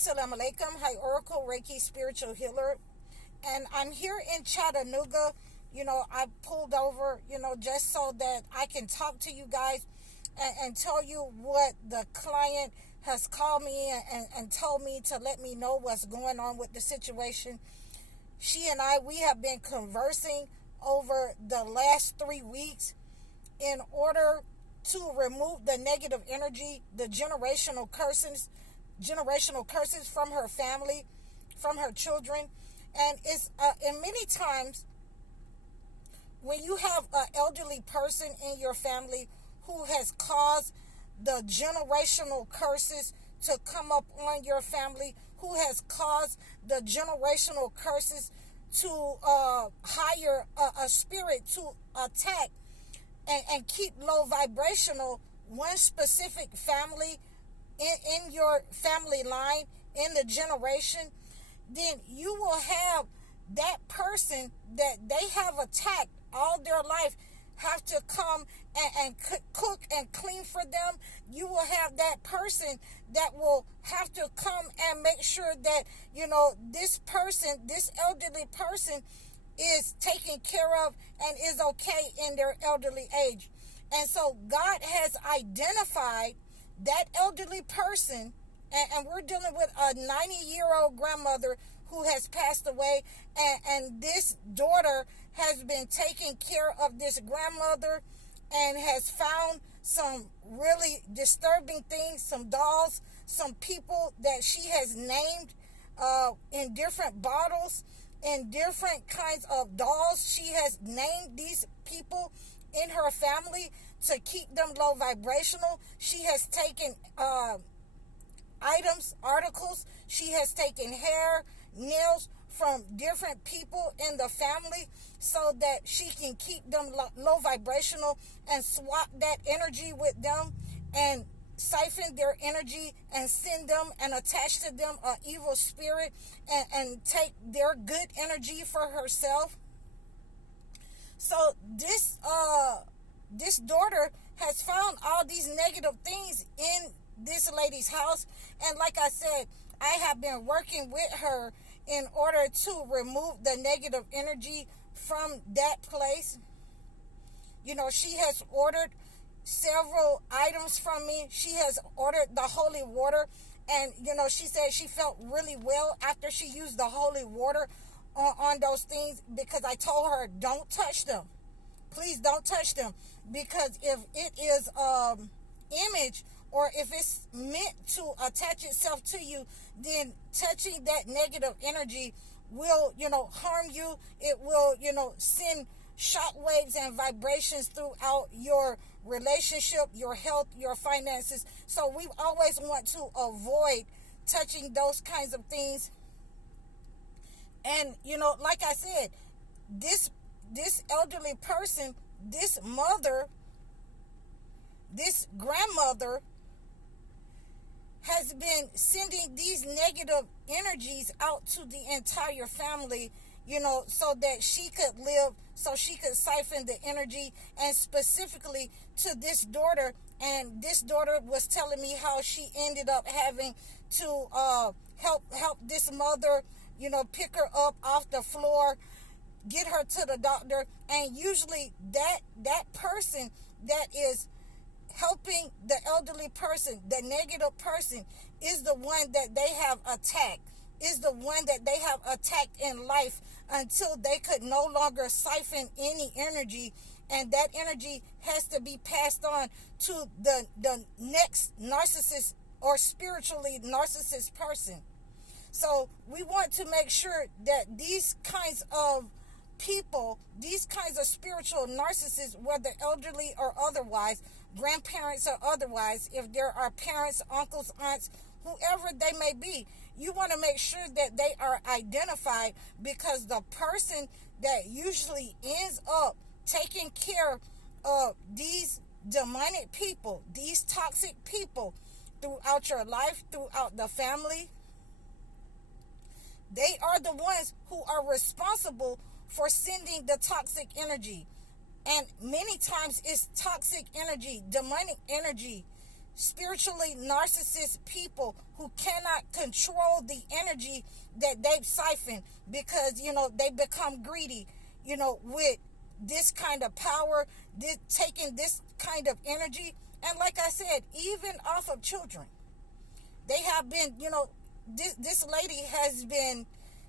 Assalamu alaikum. Hi, Oracle Reiki Spiritual Healer. And I'm here in Chattanooga. I pulled over, just so that I can talk to you guys and tell you what the client has called me and told me to let me know what's going on with the situation. She and we have been conversing over the last 3 weeks in order to remove the negative energy, the generational curses from her family, from her children. And and many times when you have an elderly person in your family who has caused the generational curses to come up on your family, who has caused the generational curses to hire a spirit to attack and keep low vibrational one specific family in your family line, in the generation, then you will have that person that they have attacked all their life have to come and cook and clean for them. You will have that person that will have to come and make sure that, this elderly person is taken care of and is okay in their elderly age. And so God has identified that elderly person, and we're dealing with a 90-year-old grandmother who has passed away, and this daughter has been taking care of this grandmother and has found some really disturbing things, some dolls, some people that she has named in different bottles, in different kinds of dolls. She has named these people in her family to keep them low vibrational. She has taken articles. She has taken hair, nails from different people in the family so that she can keep them low vibrational and swap that energy with them and siphon their energy and send them and attach to them an evil spirit and take their good energy for herself. So this daughter has found all these negative things in this lady's house, and like I said, I have been working with her in order to remove the negative energy from that place. She has ordered several items from me. She has ordered the holy water, and she said she felt really well after she used the holy water on those things, because I told her, don't touch them. Please don't touch them, because if it is image, or if it's meant to attach itself to you, then touching that negative energy will, harm you. It will, send shockwaves and vibrations throughout your relationship, your health, your finances. So we always want to avoid touching those kinds of things. And, like I said, this elderly person, this mother, this grandmother, has been sending these negative energies out to the entire family, so that she could live, so she could siphon the energy, and specifically to this daughter. And this daughter was telling me how she ended up having to help this mother, pick her up off the floor, get her to the doctor. And usually that person that is helping the elderly person, the negative person, is the one that they have attacked, is the one that they have attacked in life until they could no longer siphon any energy, and that energy has to be passed on to the next narcissist or spiritually narcissist person. So we want to make sure that these kinds of people, these kinds of spiritual narcissists, whether elderly or otherwise, grandparents or otherwise, if there are parents, uncles, aunts, whoever they may be, you want to make sure that they are identified, because the person that usually ends up taking care of these demonic people, these toxic people throughout your life, throughout the family, they are the ones who are responsible for sending the toxic energy. And many times it's toxic energy, demonic energy, spiritually narcissist people who cannot control the energy that they've siphoned because, they become greedy, with this kind of power, taking this kind of energy. And like I said, even off of children, they have been, this lady has been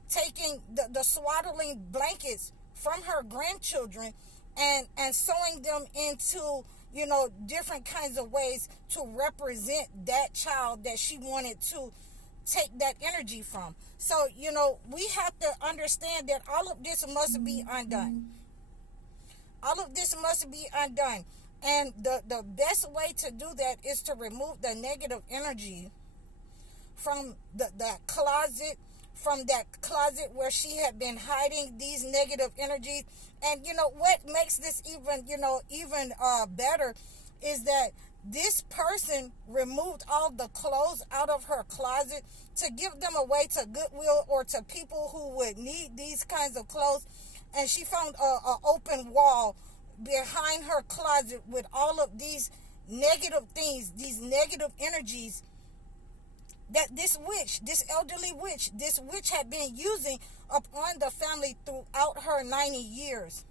taking the swaddling blankets from her grandchildren and sewing them into, different kinds of ways to represent that child that she wanted to take that energy from. So, we have to understand that all of this must be undone. All of this must be undone. And the best way to do that is to remove the negative energy from that closet, where she had been hiding these negative energies. And what makes this even better is that this person removed all the clothes out of her closet to give them away to Goodwill or to people who would need these kinds of clothes. And she found a open wall behind her closet with all of these negative things, these negative energies that this elderly witch had been using upon the family throughout her 90 years.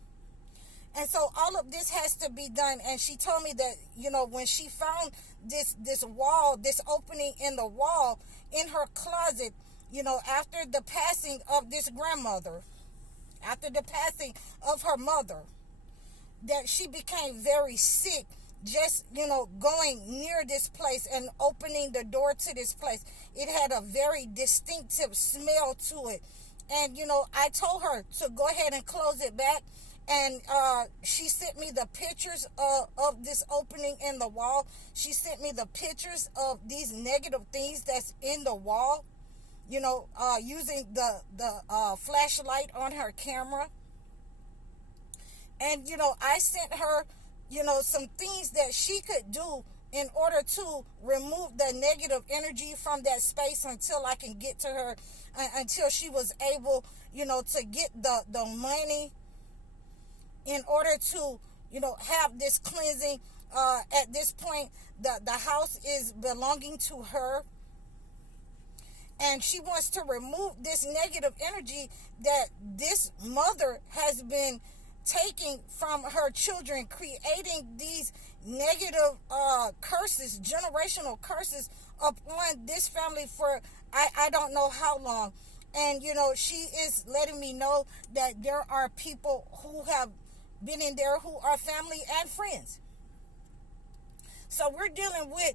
And so all of this has to be done. And she told me that, when she found this wall, this opening in the wall in her closet, after the passing of this grandmother, after the passing of her mother, that she became very sick just, going near this place and opening the door to this place. It had a very distinctive smell to it. And, I told her to go ahead and close it back. And she sent me the pictures of this opening in the wall. She sent me the pictures of these negative things that's in the wall, using the flashlight on her camera. And, I sent her, some things that she could do in order to remove the negative energy from that space until I can get to her, until she was able, to get the money in order to, have this cleansing. At this point, the house is belonging to her. And she wants to remove this negative energy that this mother has been taking from her children, creating these negative curses, generational curses upon this family for I don't know how long. And, she is letting me know that there are people who have been in there who are family and friends. So we're dealing with,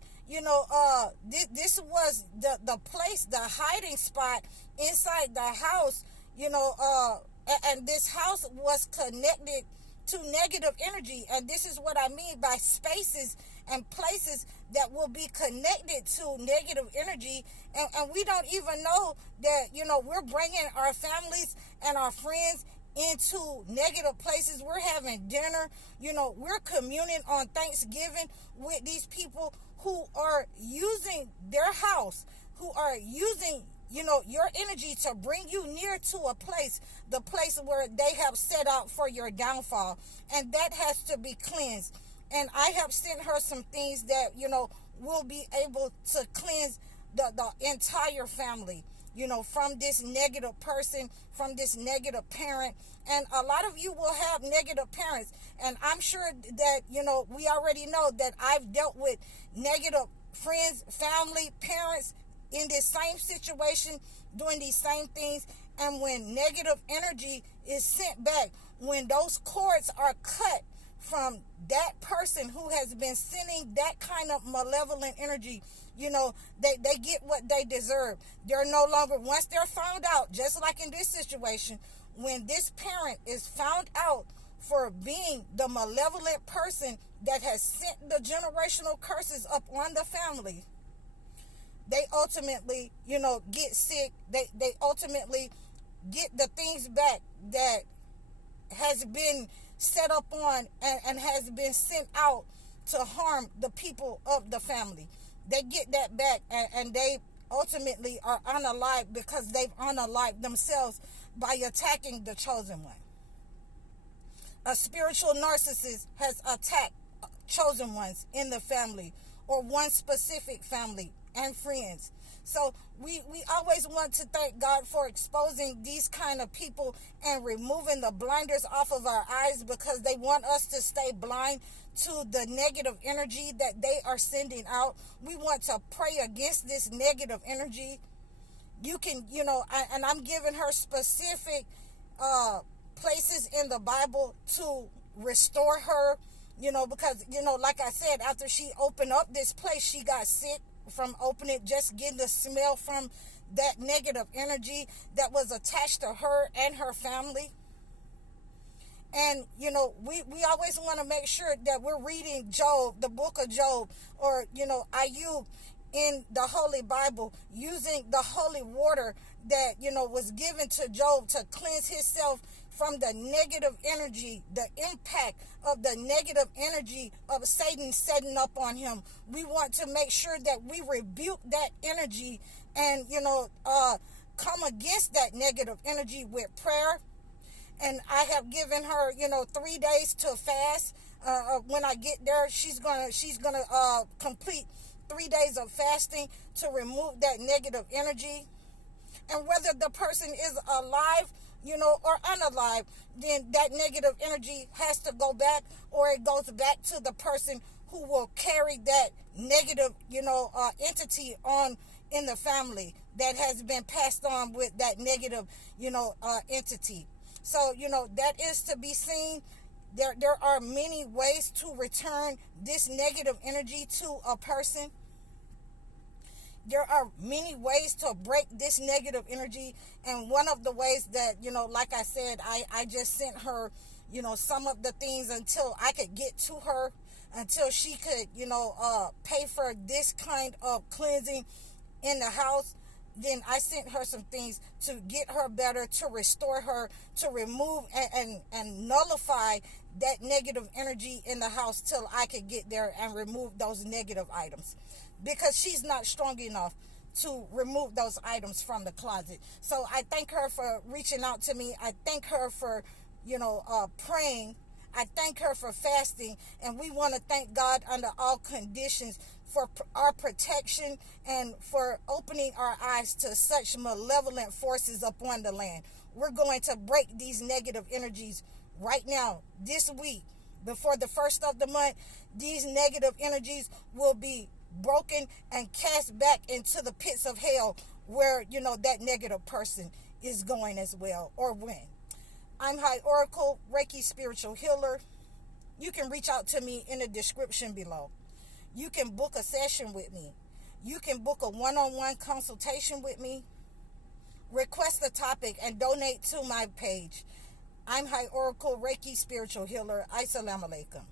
this was the place, the hiding spot inside the house, and this house was connected to negative energy. And this is what I mean by spaces and places that will be connected to negative energy. And we don't even know that, we're bringing our families and our friends into negative places. We're having dinner, we're communing on Thanksgiving with these people who are using their house, who are using, your energy to bring you near to a place, the place where they have set out for your downfall. And that has to be cleansed. And I have sent her some things that, will be able to cleanse the entire family, from this negative person, from this negative parent. And a lot of you will have negative parents. And I'm sure that, we already know that I've dealt with negative friends, family, parents in this same situation, doing these same things. And when negative energy is sent back, when those cords are cut from that person who has been sending that kind of malevolent energy, they get what they deserve. They're no longer, once they're found out, just like in this situation, when this parent is found out for being the malevolent person that has sent the generational curses up on the family, they ultimately, get sick. They ultimately get the things back that has been set up on and has been sent out to harm the people of the family. They get that back, and they ultimately are unalived because they've unalived themselves by attacking the chosen one. A spiritual narcissist has attacked chosen ones in the family or one specific family and friends. So we always want to thank God for exposing these kind of people and removing the blinders off of our eyes, because they want us to stay blind to the negative energy that they are sending out. We want to pray against this negative energy. You can, and I'm giving her specific places in the Bible to restore her, because, like I said, after she opened up this place, she got sick from opening, just getting the smell from that negative energy that was attached to her and her family. And, we always want to make sure that we're reading Job, the book of Job, or, Ayub in the Holy Bible, using the holy water that, was given to Job to cleanse himself from the negative energy, the impact of the negative energy of Satan setting up on him. We want to make sure that we rebuke that energy and, come against that negative energy with prayer. And I have given her, 3 days to fast. When I get there, she's gonna complete 3 days of fasting to remove that negative energy. And whether the person is alive, or unalive, then that negative energy has to go back, or it goes back to the person who will carry that negative, entity on in the family that has been passed on with that negative, entity. So, that is to be seen. There are many ways to return this negative energy to a person. There are many ways to break this negative energy. And one of the ways that, like I said, I just sent her, some of the things until I could get to her, until she could, pay for this kind of cleansing in the house. Then I sent her some things to get her better, to restore her, to remove and nullify that negative energy in the house till I could get there and remove those negative items. Because she's not strong enough to remove those items from the closet. So I thank her for reaching out to me. I thank her for, praying. I thank her for fasting. And we want to thank God under all conditions for our protection and for opening our eyes to such malevolent forces upon the land. We're going to break these negative energies right now, this week, before the first of the month. These negative energies will be broken and cast back into the pits of hell where, that negative person is going as well, or when. I'm High Oracle, Reiki Spiritual Healer. You can reach out to me in the description below. You can book a session with me. You can book a one-on-one consultation with me. Request a topic and donate to my page. I'm High Oracle, Reiki Spiritual Healer. Assalamu alaikum.